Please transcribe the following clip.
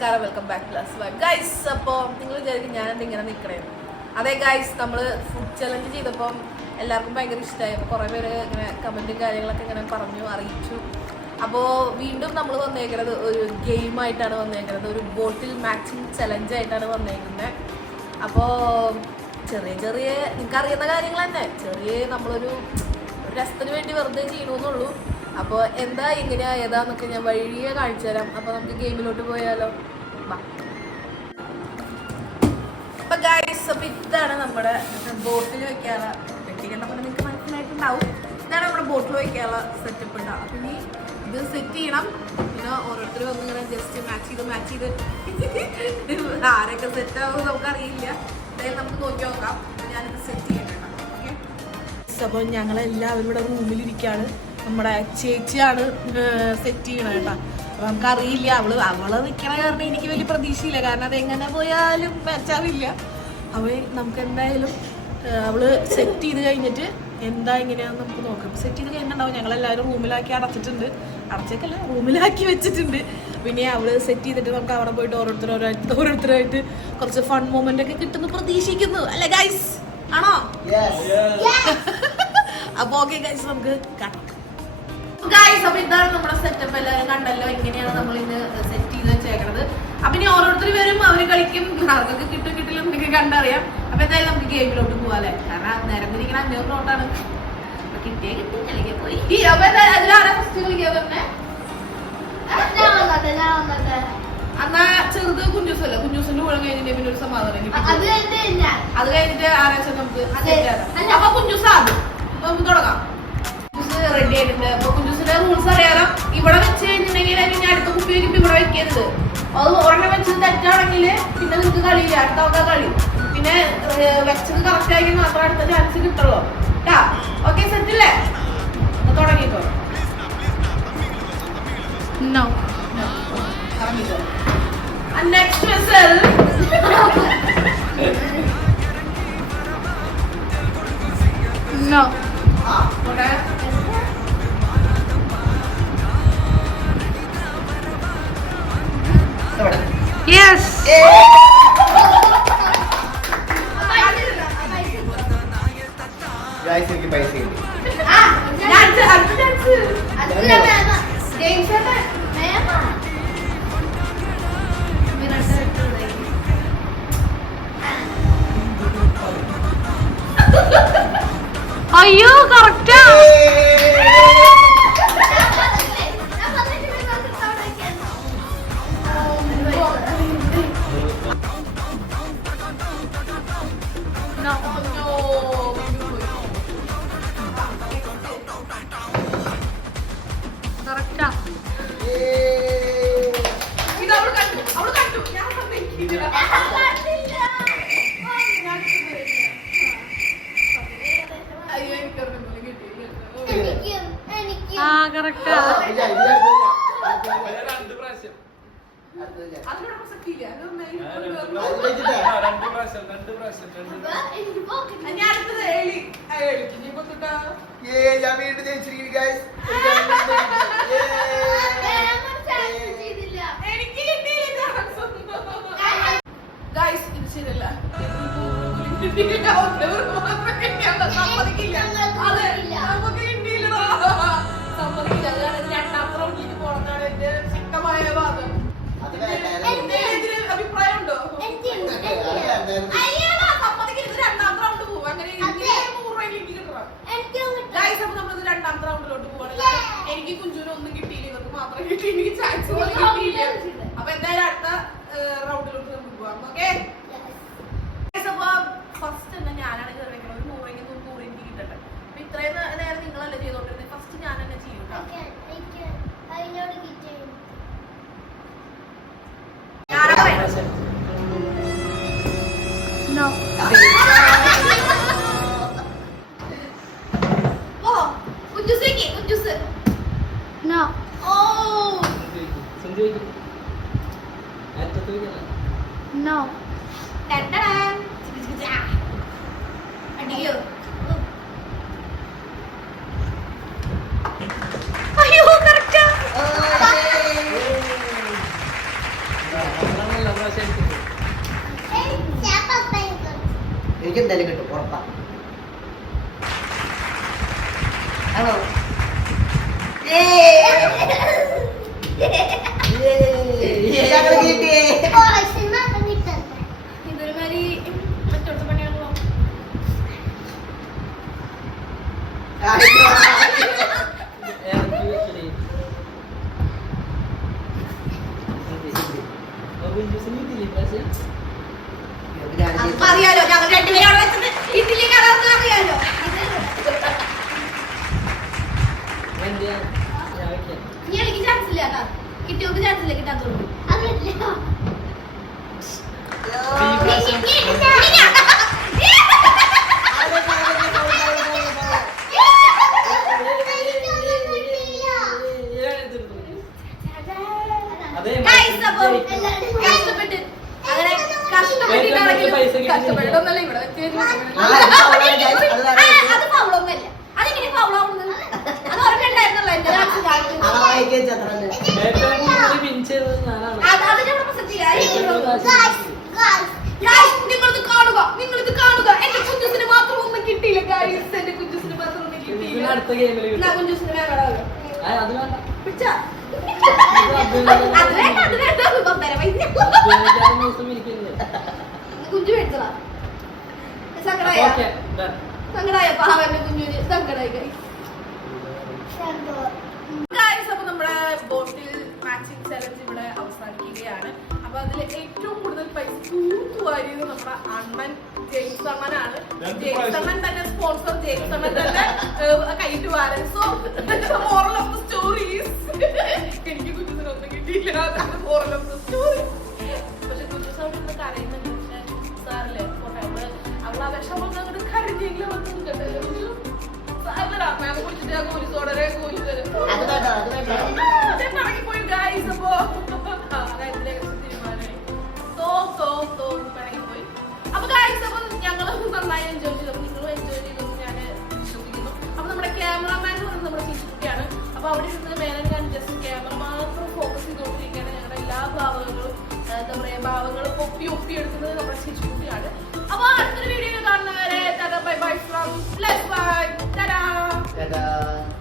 നമസ്കാരം, welcome back to ലസ് vibe guys. അപ്പോൾ നിങ്ങൾ വിചാരിക്കും ഞാനെന്താ ഇങ്ങനെ നിൽക്കണേ? അതെ ഗൈസ്, നമ്മൾ ഫുഡ് ചലഞ്ച് ചെയ്തപ്പം എല്ലാവർക്കും ഭയങ്കര ഇഷ്ടമായി. അപ്പോൾ കുറേ പേര് ഇങ്ങനെ കമൻറ്റും കാര്യങ്ങളൊക്കെ ഇങ്ങനെ പറഞ്ഞു അറിയിച്ചു. അപ്പോൾ വീണ്ടും നമ്മൾ വന്നേക്കുന്നത് ഒരു ഗെയിമായിട്ടാണ് വന്നേക്കുന്നത്, ഒരു ബോട്ടിൽ മാച്ചിങ് ചലഞ്ചായിട്ടാണ് വന്നേക്കുന്നത്. അപ്പോൾ ചെറിയ ചെറിയ നിങ്ങൾക്കറിയുന്ന കാര്യങ്ങൾ തന്നെ, ചെറിയ നമ്മളൊരു രസത്തിന് വേണ്ടി വെറുതെ ചെയ്യണമെന്നുള്ളൂ. അപ്പോൾ എന്താ എങ്ങനെയാ ഏതാന്നൊക്കെ ഞാൻ വഴിയെ കാണിച്ചു തരാം. അപ്പോൾ നമുക്ക് ഗെയിമിലോട്ട് പോയാലോ? അപ്പൊ ഗൈസ്, അപ്പോൾ ഇതാണ് നമ്മുടെ ബോട്ടിൽ വെക്കാനുള്ള പെട്ടിക്കാൻ. നമ്മൾ നിങ്ങൾക്ക് മനസ്സിലായിട്ടുണ്ടാവും, ഇതാണ് നമ്മുടെ ബോട്ടിൽ വെക്കാനുള്ള സെറ്റപ്പ് ഉണ്ടാവും. അപ്പം ഇനി ഇത് സെറ്റ് ചെയ്യണം. പിന്നെ ഓരോരുത്തർ വന്ന് ഇങ്ങനെ ജസ്റ്റ് മാച്ച് ചെയ്ത് ആരൊക്കെ സെറ്റ് ആവും നമുക്കറിയില്ല. എന്തായാലും നമുക്ക് നോക്കി നോക്കാം. ഞാനിത് സെറ്റ് ചെയ്യണം. ഓക്കെ, അപ്പോൾ ഞങ്ങളെല്ലാവരും ഇവിടെ റൂമിലിരിക്കുകയാണ്. നമ്മുടെ ചേച്ചിയാണ് സെറ്റ് ചെയ്യണത് കേട്ടോ. അപ്പോൾ നമുക്കറിയില്ല, അവള് നിൽക്കണ കാരണം എനിക്ക് വലിയ പ്രതീക്ഷയില്ല, കാരണം അതെങ്ങനെ പോയാലും മാച്ചാവില്ല. അപ്പോൾ നമുക്ക് എന്തായാലും അവള് സെറ്റ് ചെയ്ത് കഴിഞ്ഞിട്ട് എന്താ എങ്ങനെയാണെന്ന് നമുക്ക് നോക്കാം. സെറ്റ് ചെയ്ത് കഴിഞ്ഞിട്ടുണ്ടാവും. ഞങ്ങളെല്ലാവരും റൂമിലാക്കി അടച്ചേക്കല്ല, റൂമിലാക്കി വെച്ചിട്ടുണ്ട്. പിന്നെ അവള് സെറ്റ് ചെയ്തിട്ട് നമുക്ക് അവിടെ പോയിട്ട് ഓരോരുത്തരായിട്ട് കുറച്ച് ഫൺ മൊമെന്റ് ഒക്കെ കിട്ടുന്നു പ്രതീക്ഷിക്കുന്നു. അല്ലേ ഗൈസ്? ആണോ? അപ്പോൾ ഓക്കെ ഗൈസ്, നമുക്ക് കാണാം. ഗൈസ്, അപ്പൊ ഇതാണ് നമ്മുടെ സെറ്റപ്പ്. എല്ലാവരും കണ്ടല്ലോ ഇങ്ങനെയാണ് നമ്മൾ ഇന്ന് സെറ്റ് ചെയ്ത് വെച്ചേക്കണത്. അപ്പൊ ഇനി ഓരോരുത്തർ വരും, അവര് കളിക്കും, അവർക്കൊക്കെ കിട്ടില്ല എന്നൊക്കെ കണ്ടറിയാം. അപ്പൊ എന്തായാലും നമുക്ക് ഗെയിമിലോട്ട് പോവാല്ലേ, കാരണം നിരന്നിരിക്കണ 500 നോട്ടാണ്. അപ്പൊ കിട്ടിയ കിട്ടി, അല്ലെങ്കിൽ പോയി. അപ്പൊ അതിലാരാ ഫസ്റ്റ് കളിക്കാൻ പറഞ്ഞേ? എന്നാ ചെറുത് കുഞ്ഞൂസല്ലേ, കുഞ്ഞൂസിന്റെ കൂടെ കഴിഞ്ഞിട്ട് പിന്നെ ഒരു സമാധാനം. അത് കഴിഞ്ഞിട്ട് ആരാച്ചാൽ നമുക്ക് അപ്പൊ കുഞ്ഞൂസ് ആദ്യം നമുക്ക് തുടങ്ങാം. റെഡി ആയിട്ടുണ്ട്. അപ്പൊ കുഞ്ചൂസിന്റെ റൂൾസ് അറിയാലോ. ഇവിടെ വെച്ച് കഴിഞ്ഞിട്ടുണ്ടെങ്കിൽ പിന്നെ അടുത്ത കുപ്പിയിലേക്ക് ഇവിടെ വെക്കരുത്. അത് ഒരെണ്ണം വെച്ചത് തെറ്റാണെങ്കിൽ പിന്നെ നിങ്ങൾക്ക് കളിയില്ല, അടുത്ത ആൾക്കാർ കളി. പിന്നെ വെച്ചത് കറക്റ്റ് ആക്കി മാത്രം അടുത്ത ചാൻസ് കിട്ടുള്ളൂ കേട്ടാ. ഓക്കെ, സെറ്റില്ലേ? തുടങ്ങിക്കോ. Next vessel no. Yes. Guys, എനിക്ക് പൈസ കിട്ടി. അയ്യോ, കറക്റ്റാ. അഭിപ്രായമുണ്ടോ? രണ്ടാമത്തെ റൗണ്ടിലോട്ട് പോവാണ്. എനിക്ക് കുഞ്ചുവിന് ഒന്നും കിട്ടിയില്ല, ഇവർക്ക് മാത്രം കിട്ടി, എനിക്ക് ചാൻസ് കിട്ടിയില്ല. അപ്പൊ എന്തായാലും അടുത്ത റൗണ്ടിലോട്ട് നമുക്ക് പോവാം. ഓക്കെ, ഫസ്റ്റ് തന്നെ ഞാനാണ് കയറി വെക്കുന്നത്. ഒരു 100 എനിക്ക് കിട്ടട്ടെ. അപ്പൊ ഇത്രയും നേരം നിങ്ങളല്ലേ ചെയ്തോണ്ടിരുന്നത്, ഫസ്റ്റ് ഞാൻ തന്നെ ചെയ്യും. No. Oh. No. Ta-da! Adio. Ayo, correct. എനിക്ക് എന്തായാലും കിട്ടും ഉറപ്പാ. ഹലോ ഇതൊരു മാതിരി മറ്റോട്ട് പണിയാണല്ലോ. അറിയാലോ ഞങ്ങൾ രണ്ടുപേരും അവിടെ വെച്ചിട്ട് ഇഡ്ഡലി കലർന്ന് അറിയാലോ. ഇനി എനിക്ക് ചാൻസ് ഇല്ല കേട്ടോ. കിട്ടിയോക്ക് ചാൻസ് ഇല്ല കിട്ടാത്തോളൂ. കഷ്ടപ്പെട്ടിട്ടൊന്നല്ല ഇവിടെ അത് പൗളൊന്നുമല്ല. അതെങ്ങനെ പൗളാവുന്നത്? അത് ഓർമ്മയുണ്ടായിരുന്നല്ലോ എന്റെ നിങ്ങളിത് കാണുക, നിങ്ങളിത് കാണുക. എന്റെ കുഞ്ചുസിന് മാത്രം ഒന്നും കിട്ടിയില്ല ഗൈസ്. എന്റെ കുഞ്ചുസിന് മാത്രം ഒന്നും കിട്ടിയില്ല. കുഞ്ചുസിന് പിടിച്ചാ കുഞ്ചു മേടിച്ചതാ. സങ്കടായ സങ്കടായ പാവന്റെ കുഞ്ഞുവിന് സങ്കടായി. അപ്പൊ നമ്മുടെ ബോട്ടിൽ മാച്ചിങ് ചലഞ്ച് ഇവിടെ അവസാനിക്കുകയാണ്. അപ്പൊ അതിൽ ഏറ്റവും കൂടുതൽ പൈസ തൂത്തുവാരിയത് നമ്മുടെ അണ്ണൻ ജെയിംസ് അണ്ണനാണ്. ജെയിംസ് അണ്ണൻ തന്നെ സ്പോൺസർ, ജെയിംസ് അണ്ണൻ തന്നെ കൈയിട്ട് Warren. So moral of the stories എനിക്ക് കുഞ്ഞുസിനൊന്നും കിട്ടിയില്ല. Moral of the story. പക്ഷെ കുഞ്ഞുസ് അവിടെ നിന്ന് കരയുന്നുണ്ട്. പക്ഷെ സാറില്ലേ പോട്ടെ, അവള് ആ വിഷം അങ്ങോട്ട് കരഞ്ഞെങ്കിലും കുറിച്ചിട്ട് ഞാൻ പോലീസോടെ പോയി ഗൈസ്. അപ്പൊ തീരുമാനമായി പിണങ്ങിപ്പോയി. അപ്പൊ ഗൈസ് അപ്പൊ ഞങ്ങള് നന്നായി എൻജോയ് ചെയ്തു. അപ്പൊ നിങ്ങളും എൻജോയ് ചെയ്തെന്ന് ഞാൻ വിശ്വസിക്കുന്നു. അപ്പൊ നമ്മുടെ ക്യാമറമാൻ എന്ന് പറയുന്നത് നമ്മുടെ ചേച്ചിക്കുട്ടിയാണ്. അപ്പൊ അവിടെ ഇരുന്ന് മേലെ ഞാൻ ജസ്റ്റ് ക്യാമറ മാത്രം ഫോക്കസ് ചെയ്തുകൊണ്ടിരിക്കുകയാണ്. ഞങ്ങളുടെ എല്ലാ ഭാവങ്ങളും എന്താ പറയാ ഭാവങ്ങളും ഒപ്പി എടുക്കുന്നത് നമ്മുടെ ചേച്ചിക്കുട്ടിയാണ്. അപ്പൊ അടുത്തൊരു വീഡിയോ കാണുന്നവരെ bye bye from let's bye. Ta-da!